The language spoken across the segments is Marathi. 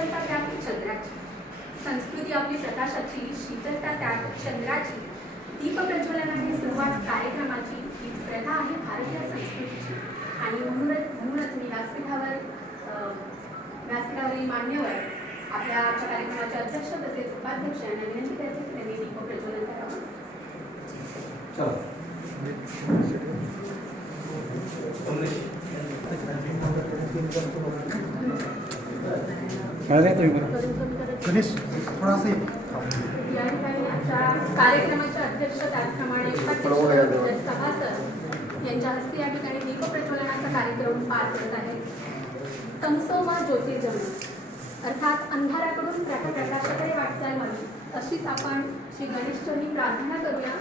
शीतलता त्याग चंद्राची, संस्कृती आपली प्रकाशाची, शीतलता त्याग चंद्राची, दीप प्रज्वलनाने सुरुवात कार्यक्रमाची हीच प्रथा आहे भारतीय संस्कृतीची. आणि म्हणूनच मी व्यासपीठावरील मान्यवर आपल्या आजच्या कार्यक्रमाचे अध्यक्ष तसेच उपाध्यक्ष यांना विनंती करते की त्यांनी दीप प्रज्वलन करावं. या ठिकाणी आजच्या कार्यक्रमाचे अध्यक्ष त्याचप्रमाणे सभासद यांच्या हस्ते या ठिकाणी दीप प्रज्वलनाचा कार्यक्रम पार पडत आहे. तमसोम ज्योतिर्गमय अर्थात अंधाराकडून प्रकाशाकडे वाटचाल व्हावी अशीच आपण श्री गणेशचरणी प्रार्थना करूया.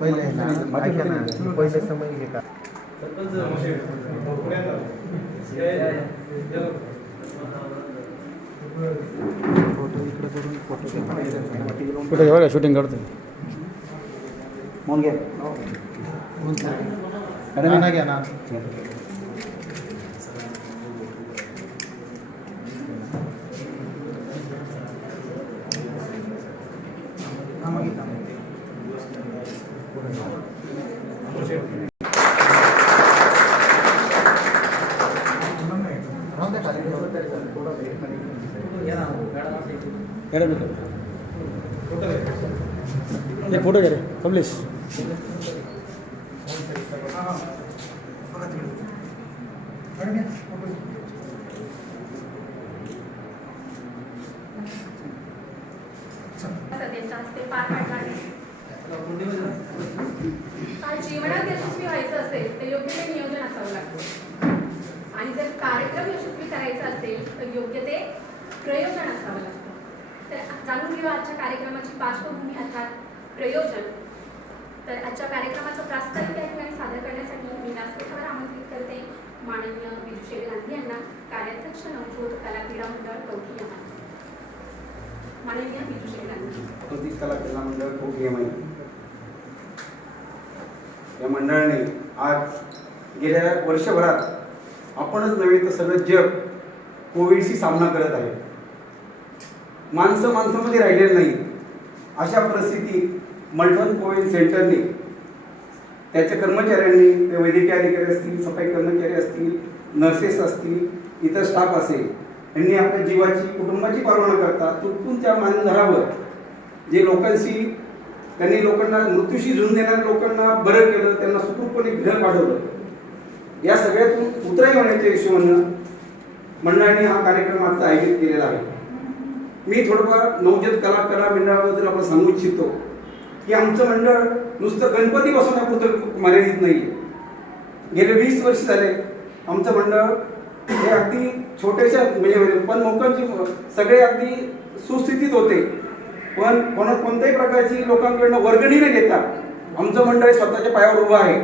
पहिले समय हे का फोटो इकडे करून फोटो कुठे बघा शूटिंग करतो मग घ्या अरे ना घ्या ना फोटो घे रे कमलेश. जीवनात यशस्वी व्हायचं असेल तर योग्य ते नियोजन असावं लागतं आणि जर कार्यक्रम यशस्वी करायचा असेल तर योग्य ते प्रयोजन असावं लागतं. तर जाणून घेऊ आजच्या कार्यक्रमाची पार्श्वभूमी अर्थात प्रयोजन. तर आजच्या कार्यक्रमाचं प्रास्ताविक या ठिकाणी सादर करण्यासाठी मी व्यासपीठावर आमंत्रित करते माननीय विदुषी गांधी यांना, कार्याध्यक्ष नवज्योत कला क्रीडा मंडळ कवठी यांना. माननीय विदुषी गांधी. कला क्रीडा मंडळ कवठी या मंडळाने आज गेल्या वर्षभरात आपणच नव्हे तर सगळं जग कोविडशी सामना करत आहे. माणसामध्ये राहिलेलं नाही. अशा परिस्थितीत मल्टन कोविड सेंटरने त्याच्या कर्मचाऱ्यांनी, ते वैद्यकीय अधिकारी असतील, सफाई कर्मचारी असतील, नर्सेस असतील, इतर स्टाफ असेल, यांनी आपल्या जीवाची, कुटुंबाची पर्वा न करता तुटूनच्या मानधरावर जे त्यांनी लोकांना मृत्यूशी झुंज देणाऱ्या लोकांना बरं केलं, त्यांना सुखरूपपणे घर काढवलं. या सगळ्यातून उतराई होण्याच्या हिशोबानं मंडळाने हा कार्यक्रम आजचा आयोजित केलेला आहे. मी थोडंफार नवज्योत कला मंडळाबद्दल आपण सांगू इच्छितो की आमचं मंडळ नुसतं गणपती बसवण्यापुरतं मर्यादित नाही. गेले 20 वर्ष झाले आमचं मंडळ हे अगदी छोट्याशा म्हणजे पण लोकांची सगळे अगदी सुस्थितीत होते, पण कोणत्याही प्रकारची लोकांकडनं वर्गणी न घेता आमचं मंडळ स्वतःच्या पायावर उभं आहे.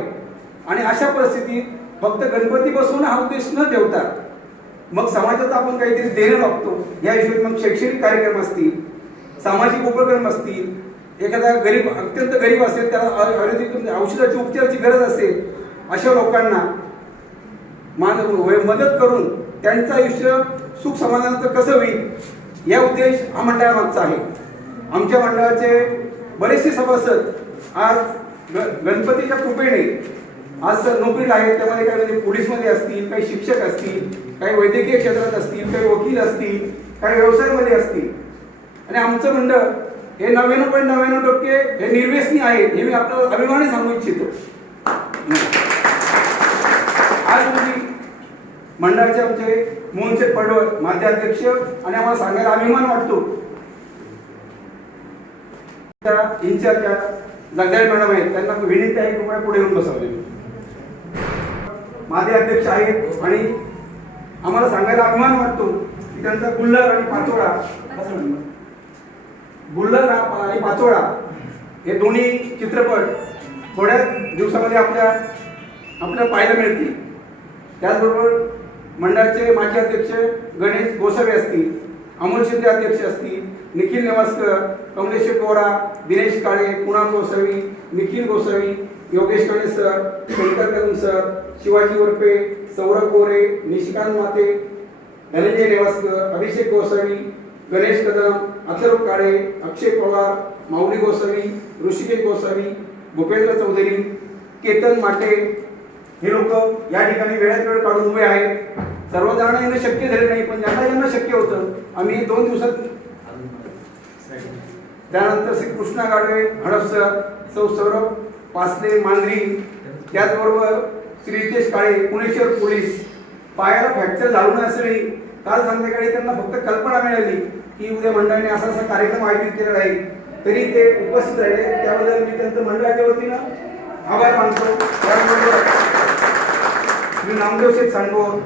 आणि अशा परिस्थितीत फक्त गणपती बसवणं हा उद्देश न ठेवता मग समाजाचा आपण काहीतरी देणं लागतो. या हिशोबाने मग शैक्षणिक कार्यक्रम असतील, सामाजिक उपक्रम असतील, एखादा अत्यंत गरीब असेल, त्याला आयुर्वेदिक औषधाची उपचाराची गरज असेल, अशा लोकांना मदत करून त्यांचं आयुष्य सुख समाधानाचं कसं होईल या उद्देश हा मंडळामागचा आहे. आमच्या मंडळाचे बरेचसे सभासद आज गणपतीच्या कृपेने आज नोकरीला आहेत. त्यामध्ये काही म्हणजे पोलीसमध्ये असतील, काही शिक्षक असतील, काही वैद्यकीय क्षेत्रात असतील, काही वकील असतील, काही व्यवसायामध्ये असतील. आणि आमचं मंडळ हे 99.99% हे निर्व्यसनी आहे, हे मी आपल्याला अभिमानाने सांगू इच्छितो. आज रोजी मंडळाचे आमचे मोहनशेठ पडवळ माध्यक्षीय आणि आम्हाला सांगायला अभिमान वाटतो इंचार्ज जगदाळे मॅडम आहेत, त्यांना विनंती आहे कृपया पुढे येऊन बसवले. माझे अध्यक्ष आहेत आणि आम्हाला सांगायला अभिमान वाटतो की त्यांचा गुल्लर आणि पाचोळा हे दोन्ही चित्रपट थोड्या दिवसामध्ये आपल्याला पाहायला मिळतील. त्याचबरोबर मंडळाचे माजी अध्यक्ष गणेश गोसावी असतील, अमोल शिंदे अध्यक्ष असतील, निखिल नेवासकर, कमलेश गोरा, दिनेश काळे, कुणाल गोसावी, निखिल गोसावी, योगेश काळे सर, शंकर कदम सर, शिवाजी उर्फे, सौरभ गोरे, निशिकांत माते, धनंजय नेवासकर, अभिषेक गोसावी, गणेश कदम, अथर्व काळे, अक्षय पवार, माऊली गोसावी, ऋषिकेश गोसावी, भूपेंद्र चौधरी, केतन माटे हे लोक या ठिकाणी वेळात वेळ काढून उभे आहेत. सर्वजणांना येणं शक्य झाले नाही, पण ज्यांना यांना शक्य होतं आम्ही 2 दिवसात. त्यानंतर श्री कृष्णा गाडवे, हडप सर, सौ सौरभ पासले मांजरी, त्याचबरोबर श्री रितेश काळे, पुणेश्वर पोलीस. पायाला फ्रॅक्चर झालं नसली काल संध्याकाळी त्यांना फक्त कल्पना मिळाली की उद्या मंडळाने असा असा कार्यक्रम आयोजित केलेला आहे, तरी ते उपस्थित राहिले. त्याबद्दल मी त्यांचं मंडळाच्या वतीनं आभार मानतो. त्याचबरोबर श्री नामदेव शेठ सांडवोर,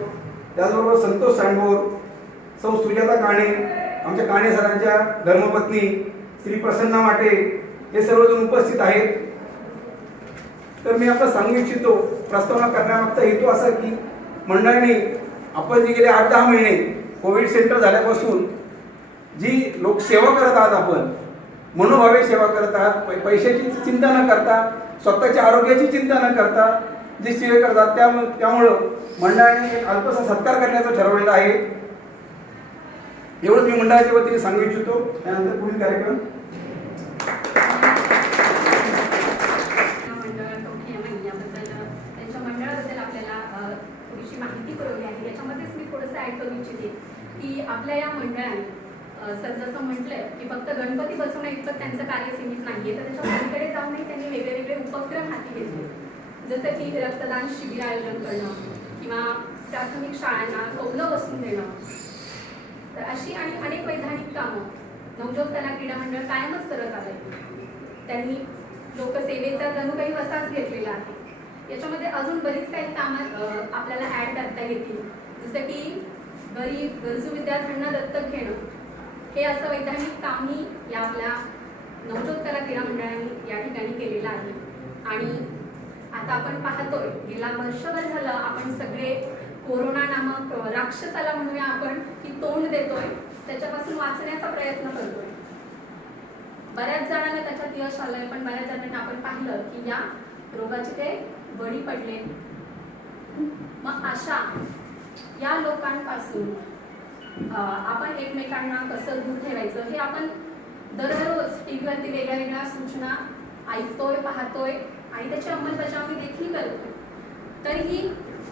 त्याचबरोबर संतोष सांडवोर, सौ सुजाता काणे, आमच्या काणे सरांच्या धर्मपत्नी श्री प्रसन्ना माटे, हे सर्वजण उपस्थित आहेत. तर मी आपलं सांगू इच्छितो, प्रस्तावना करण्यामागचा हेतू असा की मंडळाने आपण जे गेले 8-10 महिने कोविड सेंटर झाल्यापासून जी लोकसेवा करत आहात, आपण मनोभावे सेवा करत आहात, पैशाची चिंता न करता, स्वतःच्या आरोग्याची चिंता न करता जी सेवा करतात, त्यामुळं मंडळाने एक अल्पसा सत्कार करण्याचं ठरवलेलं आहे. एवढंच मी मंडळाच्या वतीने सांगू इच्छितो. त्यानंतर पुढील कार्यक्रम माहिती पुरवली आहे. याच्यामध्येच मी थोडंसं ऍड करू इच्छिते की आपल्या या मंडळाने सर जसं म्हटलंय की फक्त गणपती बसवणं इतकं त्यांचं कार्य सीमित नाहीये, तर त्याच्या पलीकडे जाऊनही त्यांनी वेगळे वेगळे उपक्रम हाती घेतले, जसं की रक्तदान शिबिर आयोजन करणं किंवा प्राथमिक शाळांना कौलं बसवून देणं. तर अशी आणि अनेक वैधानिक कामं नवजोत कला क्रीडा मंडळ कायमच करत आहे. त्यांनी लोकसेवेचा जणू काही वसाच घेतलेला आहे. याच्यामध्ये अजून बरीच काही कामं आपल्याला ऍड करता येतील, जसं की गरीब गरजू विद्यार्थ्यांना दत्तक घेणं, हे असं वैधानिक कामही या आपल्या नवजोत कला क्रीडा मंडळाने या ठिकाणी केलेलं आहे. आणि आता आपण पाहतोय गेला वर्षभर झालं आपण सगळे कोरोना नामक राक्षसाला म्हणूया आपण की तोंड देतोय, त्याच्यापासून वाचण्याचा प्रयत्न करतोय. बऱ्याच जणांना त्याच्यात यश आलंय, पण बऱ्याच जणांना आपण पाहिलं की या रोगाचे ते बळी पडले. मग अशा या लोकांपासून आपण एकमेकांना कसं दूर ठेवायचं हे आपण दररोज टीव्हीवरती वेगळ्या वेगळ्या सूचना ऐकतोय, पाहतोय आणि त्याची अंमलबजावणी देखील करतोय. तरीही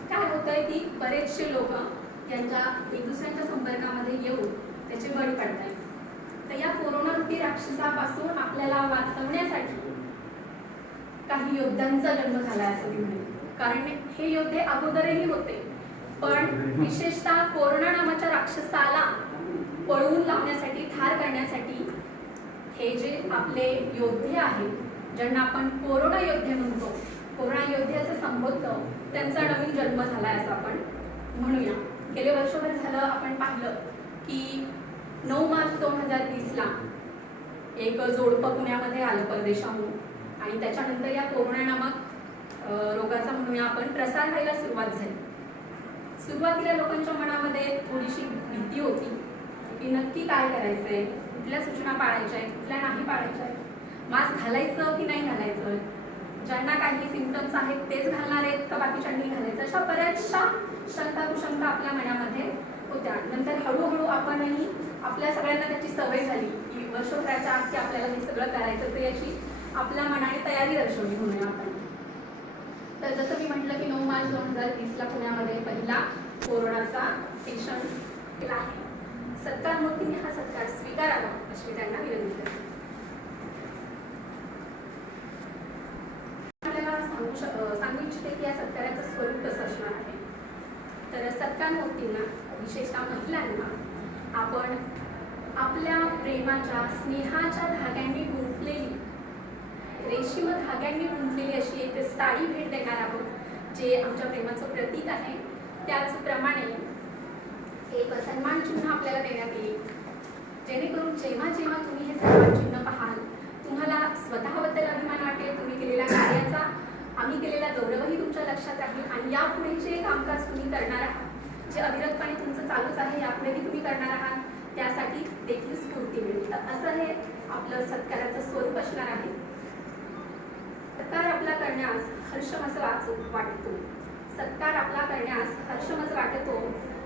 काय होतंय की बरेचसे लोक यांच्या एक दुसऱ्यांच्या संपर्कामध्ये येऊन त्याचे बळी पडतायत. तर या कोरोना रूपी राक्षसापासून आपल्याला वाचवण्यासाठी काही योद्ध्यांचा जन्म झाला असं मी म्हणेन. कारण हे योद्धे अगोदरही होते, पण विशेषतः कोरोना नावाच्या राक्षसाला पळवून लावण्यासाठी, ठार करण्यासाठी हे जे आपले योद्धे आहेत, ज्यांना आपण कोरोना योद्धे म्हणतो, कोरोना योद्धे असं संबोधतो, त्यांचा नवीन जन्म झाला असं आपण म्हणूया. गेले वर्षभर झालं आपण पाहिलं की 9 मार्च 2020ला एक जोडपं पुण्यामध्ये आलं परदेशाहून, आणि त्याच्यानंतर या कोरोना नामक रोगाचा म्हणूया आपण प्रसार व्हायला सुरुवात झाली. सुरुवातीला लोकांच्या मनामध्ये थोडीशी भीती होती की नक्की काय करायचंय, कुठल्या सूचना पाळायच्या आहेत, कुठल्या नाही पाळायच्या आहेत, मास्क घालायचं की नाही घालायचं, ज्यांना काही सिम्पटम्स आहेत तेच घालणार आहेत का बाकीच्यांनी घालायचं, अशा बऱ्याचशा शंका कुशंका आपल्या मनामध्ये होत्या. नंतर हळूहळू आपणही आपल्या सगळ्यांना त्याची सवय झाली की वर्षभराच्या आत की आपल्याला हे सगळं करायचं, तर याची आपल्या मनाने तयारी दर्शवली म्हणूया आपण. तर जसं मी म्हटलं की 9 मार्च 2020ला पुण्यामध्ये पहिला कोरोनाचा पेशंट केला आहे. सत्कार मूर्तीने हा सत्कार स्वीकारावा अशी त्यांना विनंती करते. आपल्याला सांगू इच्छिते की या सत्काराचं स्वरूप कसं असणार आहे. तर सत्कार मूर्तींना, विशेषतः महिलांना, आपण आपल्या प्रेमाच्या, स्नेहाच्या धाग्यांनी गुंफलेली, रेशीम धाग्यांनी गुंफलेली अशी एक साडी भेट देणार आहोत, जे आमच्या प्रेमाचं प्रतीक आहे. त्याचप्रमाणे एक सन्मान चिन्ह आपल्याला देण्यात येईल, जेणेकरून जेव्हा जेव्हा तुम्ही हे सन्मान चिन्ह पाहाल, तुम्हाला स्वतःबद्दल अभिमान वाटेल, तुम्ही केलेल्या कार्याचा, आम्ही केलेला गौरवही तुमच्या लक्षात राहील, आणि यापुढे जे कामकाज तुम्ही करणार आहात, जे अविरतपणे तुमचं चालूच आहे, यापुढेही तुम्ही करणार आहात, त्यासाठी देखील स्फूर्ती मिळेल. तर असं हे आपलं सत्काराचं स्वरूप असणार आहे. सत्कार आपला करण्यास हर्षमस वाटतो, सत्कार आपला करण्यास हर्षमस वाटतो,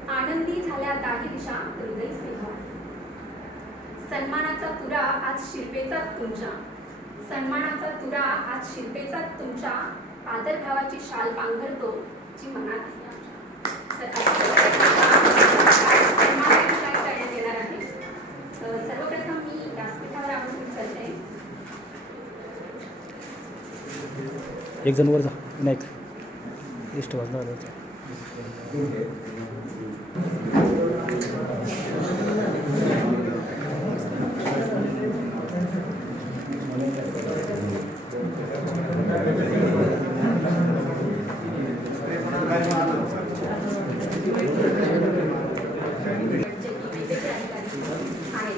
आनंदी झाल्या दाही दिशा हृदय स्नेहा. सन्मानाचा तुरा आज शिरपेचा तुमच्या, सन्मानाचा तुरा आज शिरपेचा तुमच्या, आदर भावाची शाल पांघरतो जी मनात आहे आमच्या. तर सन्मान करण्यात येणार आहे. सर्वप्रथम मी व्यासपीठावर आमंत्रित करते एक जण वर जा विनायक लिस्ट वाजणार आहे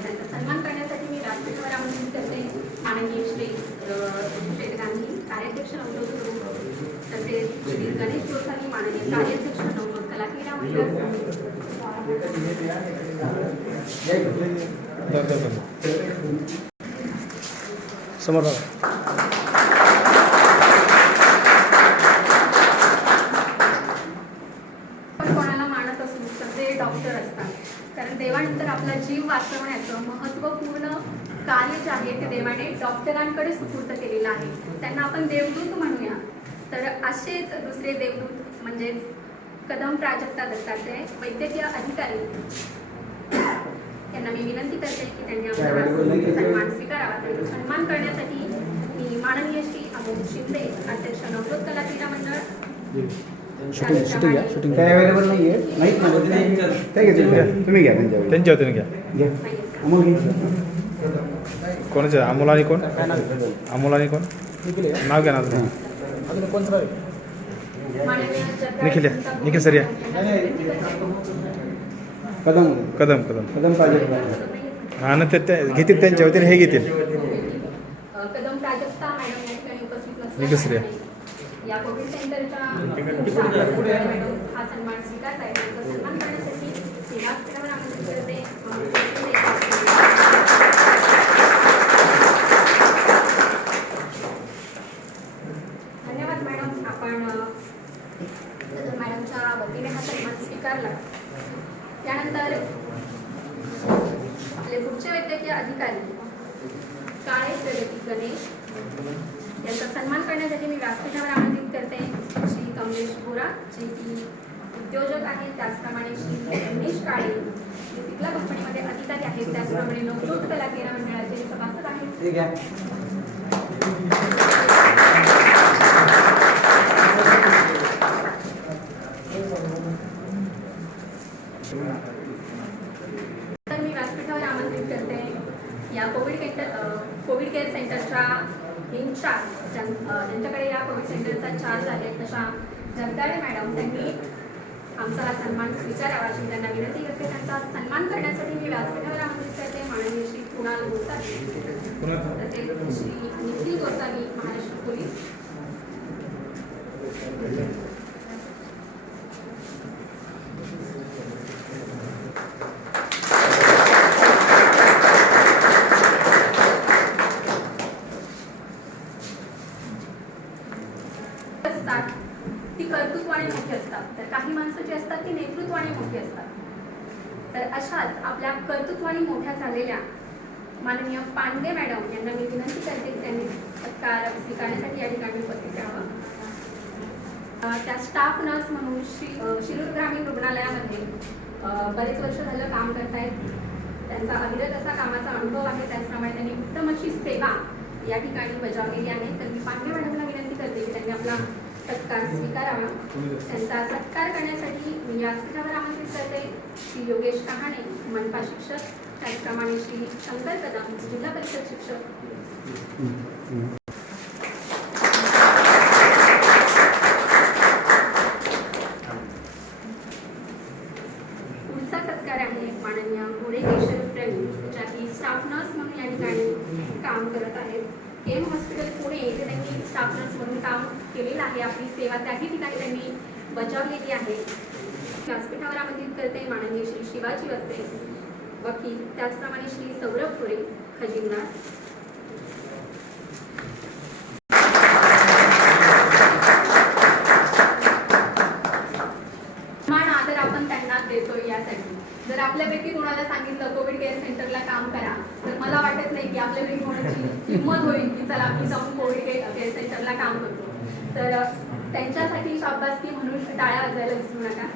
त्यांचा सन्मान करण्यासाठी मी व्यासपीठावर आमंत्रित करते माननीय श्री शेठ गांधी कार्याध्यक्ष नवजोत गुरु, तसेच श्री गणेश गोसावी माननीय कार्याध्यक्ष नवजोत कला क्रीडा मंडळ. समोर आपण कोणाला मानत असू तर ते डॉक्टर असतात, कारण देवानंतर आपला जीव वाचवण्याचं महत्त्वपूर्ण कार्य जे आहे ते देवाने डॉक्टरांकडे सुपूर्द केलेलं आहे. त्यांना आपण देवदूत म्हणूया. तर असेच दुसरे देवदूत म्हणजेच कदम प्राजक्ता दत्तात्रय वैद्यकीय अधिकारी यांना मी विनंती करते की त्यांनी आमचा सन्मान स्वीकारावा. त्यांचा सन्मान करण्यासाठी मी माननीय श्री अमोल शिंदे अध्यक्ष नवजोत कला क्रीडा मंडळ शूटिंग घ्या शूटिंग काय अवेलेबल नाही आहे नाहीत ना ते घ्या तुम्ही घ्या त्यांच्यावर त्यांच्या वतीने घ्या घ्या अमोल घे. कोणाचे अमोल आणि कोण अमोल आणि कोण नाव घ्या ना तुम्ही निखिल या निखिल सर या कदम कदम कदम कदम प्राजक्ता हा ना ते घेतील त्यांच्या वतीने हे घेतील कदम प्राजक्ता मॅडम या ठिकाणी उपस्थित निखिल सर या या कोविड सेंटरच्या मॅडम हा सन्मान स्वीकारताय. त्यांचा सन्मान करण्यासाठी मी व्यासपीठावर आमंत्रित करते धन्यवाद मॅडम. आपण मॅडमच्या वतीने हा सन्मान स्वीकारला. त्यानंतर आपले पुढचे वैद्यकीय अधिकारी काळे प्रगती गणेश यांचा सन्मान करण्यासाठी मी व्यासपीठावर आमंत्रित करते श्री कमलेश बोरा, जे की उद्योजक आहेत. त्याचप्रमाणे श्री रमेश काळे, जे सिप्ला कंपनीमध्ये अधिकारी आहेत. त्याचप्रमाणे नवजोत कला क्रीडा मंडळाचे सभासद आहेत. तर मी व्यासपीठावर आमंत्रित करते या कोविड केअर सेंटरच्या इन्चार्ज ज्यांच्याकडे या कोविड सेंटरचा चार्ज आहे तशा जगदाळे मॅडम, त्यांनी आमचा हा सन्मान स्वीकारावा अशी त्यांना विनंती करते. त्यांचा सन्मान करण्यासाठी मी व्यासपीठावर आमंत्रित करते माननीय श्री कुणाल गोसावी, तसेच श्री निखिल गोसावी महाराष्ट्र पोलीस. असतात ती कर्तृत्वाने मोठी असतात, तर काही माणसं जी असतात ती नेतृत्वाने मोठी असतात. तर अशाच आपल्या कर्तृत्वाने मोठ्या झालेल्या माननीय पांडे मॅडम यांना मी विनंती करते की त्यांनी सत्कार स्वीकारण्यासाठी या ठिकाणी उपस्थित राहावं. त्या स्टाफ नर्स म्हणून शिरूर ग्रामीण रुग्णालयामध्ये बरेच वर्ष झालं काम करतायत. त्यांचा अविरत असा कामाचा अनुभव आहे. त्याचप्रमाणे त्यांनी उत्तम अशी सेवा या ठिकाणी बजावलेली आहे. तर मी पांडे मॅडमला विनंती करते की त्यांनी आपला सत्कार स्वीकारावा. त्यांचा सत्कार करण्यासाठी मी व्यासपीठावर आमंत्रित करते श्री योगेश कहाणे, मनपा शिक्षक, त्याचप्रमाणे श्री शंकर कदम, जिल्हा परिषद शिक्षक. पुढचा सत्कार आहे माननीय घोडे केशव प्रेमी, ज्या की स्टाफ नर्स म्हणून या ठिकाणी काम करत आहेत. केम हॉस्पिटल पुणे येथे त्यांनी स्टाफ नर्स म्हणून काम केलेलं आहे. आपली सेवा त्याही ठिकाणी त्यांनी बजावलेली आहे. व्यासपीठावर आमंत्रित करते माननीय श्री शिवाजी वत्रे, वकील, त्याचप्रमाणे श्री सौरभ पुरे, खजिनदार. मान आदर आपण त्यांना देतोय मला वाटत नाही की आपल्या घरी कोणाची हिंमत होईल की चला मी जाऊन कोविड केअर सेंटरला काम करतो. तर त्यांच्यासाठी शाबासकी म्हणून टाळ्या वाजवायला विसरू नका.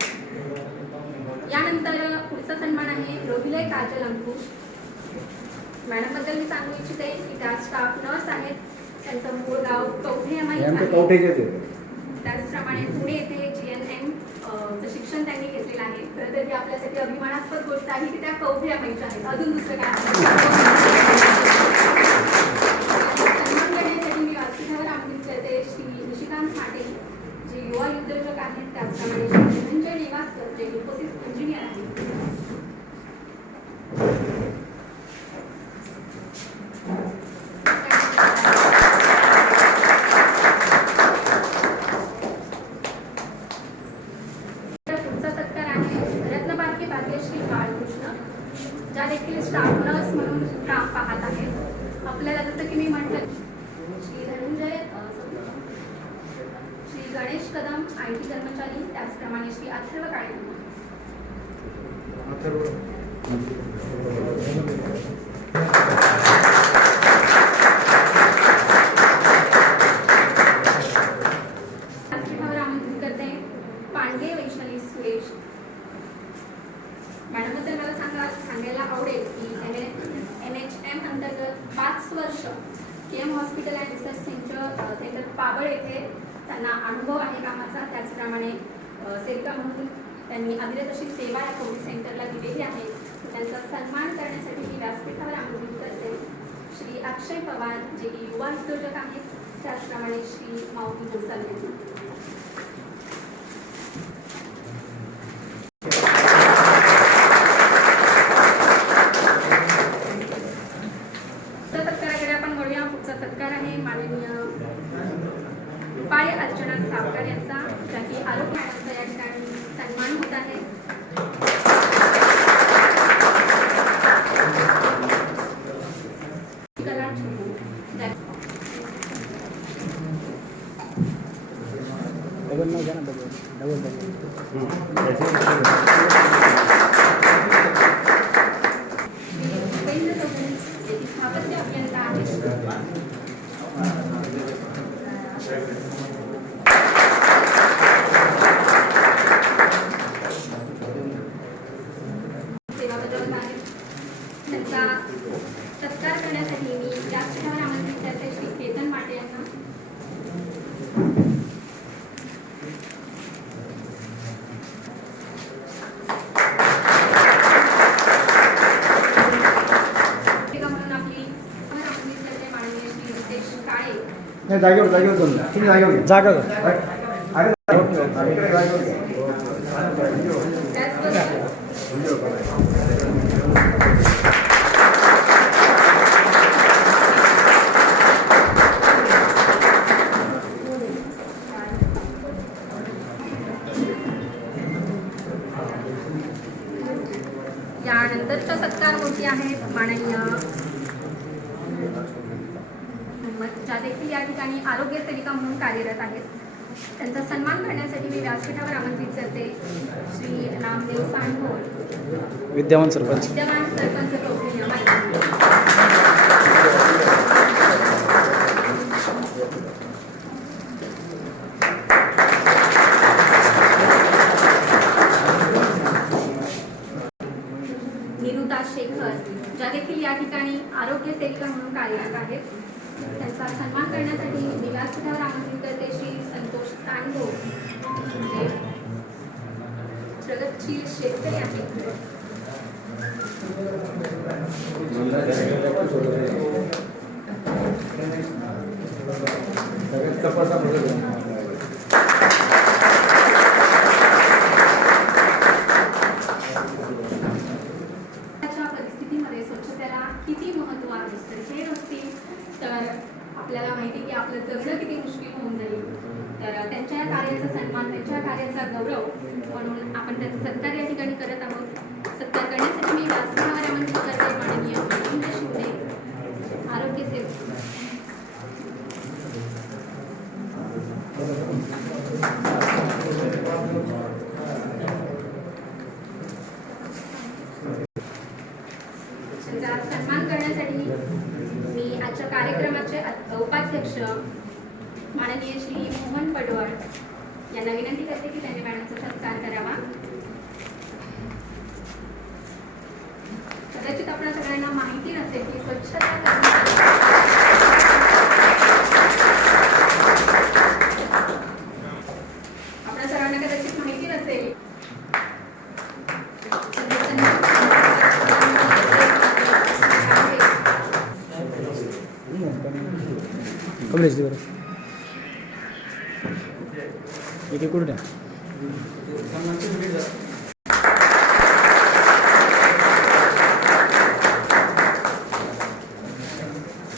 यानंतर पुढचा सन्मान आहे रोहिलय काजल अंकुश. मॅडमबद्दल मी सांगू इच्छिते की त्या स्टाफ नर्स आहेत. त्यांचं मूळ गाव कवठे आहे. त्याचप्रमाणे पुणे येथे GNM शिक्षण त्यांनी घेतलेलं आहे. खरं तर ही आपल्यासाठी अभिमानास्पद गोष्ट आहे की त्या कवठे अमाईच्या आहेत. अजून दुसरं काय सन्मान करण्यासाठी मी व्यासपीठावर आमंत्रित करते श्री निशिकांत माटे जे युवा उद्योजक आहेत. त्याचप्रमाणे श्री धनंजय निवासकर जे इन्फोसिस इंजिनियर आहेत. ज्या देखील स्टाफ नर्स म्हणून काम पाहत आहेत. आपल्याला जसं की मी म्हटलं श्री धनंजय श्री गणेश कदम IT कर्मचारी. त्याचप्रमाणे श्री अथर्व काळे. व्यासपीठावर आमंत्रित करते पांडे वैशाली सुरेश. मॅडमबद्दल मला सांगायला आवडेल की NHM अंतर्गत 5 वर्ष KM hospital and research centre Pabal येथे त्यांना अनुभव आहे कामाचा. त्याचप्रमाणे सेविका म्हणून त्यांनी अविरत अशी सेवा या कोविड सेंटरला दिलेली आहे. त्यांचा सन्मान करण्यासाठी मी व्यासपीठावर आमंत्रित करते श्री अक्षय पवार जे की युवा उद्योजक आहेत. त्याचप्रमाणे श्री माऊली गोसावी यांना. सत्कार आहे माननीय रुपाली अर्चना सावकार यांचा, ज्या की आरोग्य मॅडमचा या ठिकाणी सन्मान होत आहे. स्थापत्य अभियंता आहे. सेवा बजावत आहे. त्यांचा सत्कार करण्यासाठी मी व्यासपीठावर आमंत्रित करते श्री केतन माटे यांना. जागेवर दोन तुम्ही जागेवर जागा यानंतरचा सत्कार मूर्ती आहेत माननीय ज्या देखील या ठिकाणी आरोग्य सेविका म्हणून कार्यरत आहेत. त्यांचा सन्मान करण्यासाठी मी व्यासपीठावर आमंत्रित करते श्री नामदेव सांडोळ विद्यमान सरपंच कौशल्य निरुता शेखर ज्या देखील या ठिकाणी आरोग्य सेविका म्हणून कार्यरत आहेत. त्यांचा सन्मान करण्यासाठी मी व्यासपीठावर आमंत्रित करते श्री संतोष सांडो जे प्रगतशील शेतकरी आहेत. परिस्थितीमध्ये स्वच्छतेला किती महत्त्व आहे. तर हे नसतील तर आपल्याला माहिती की आपलं जगणं किती मुश्किल होऊन जाईल. तर त्यांच्या कार्याचा सन्मान, त्यांच्या कार्याचा गौरव म्हणून आपण त्याचा सत्कार या ठिकाणी करत आहोत. सत्कार करण्यासाठी मी व्यासपीठावर आमंत्रित करते माननीय सुरेंद्र शिंदे आरोग्य सेवक. त्यांचा सन्मान करण्यासाठी मी आजच्या कार्यक्रमाचे उपाध्यक्ष माननीय श्री मोहन पडवळ यांना विनंती करते की त्यांनी मॅडमचा सत्कार करावा. कदाचित आपल्या सगळ्यांना माहिती नसेल की स्वच्छता आपल्या सर्वांना कदाचित माहिती नसेल कमलेश दे बरं एक एक कुठे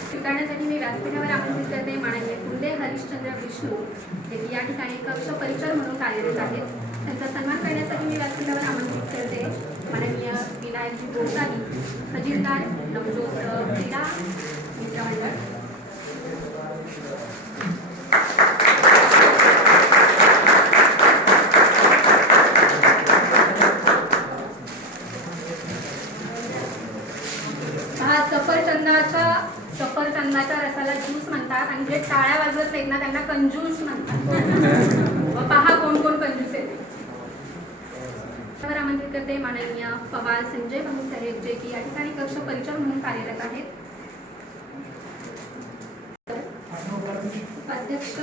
स्वीकारण्यासाठी मी व्यासपीठावर आमंत्रित करते माननीय कुंदे हरिश्चंद्र विष्णू जे की या ठिकाणी कक्ष परिचर म्हणून कार्यरत आहेत. त्यांचा सन्मान करण्यासाठी मी व्यासपीठावर आमंत्रित करते माननीय विनायकजी गोसावी खजिनदार नवजोत क्रीडा मित्रमंडळ. हा सफरचंदाच्या रसाला ज्यूस म्हणतात आणि जे टाळ्या वाजवत नाहीत ना त्यांना कंजूस म्हणतात. व पहा कोण कोण कंजूस येते. त्यावर आमंत्रित करते माननीय पवार संजय भाऊ साहेब जे की या ठिकाणी कक्ष परिचर म्हणून कार्यरत आहेत. अध्यक्ष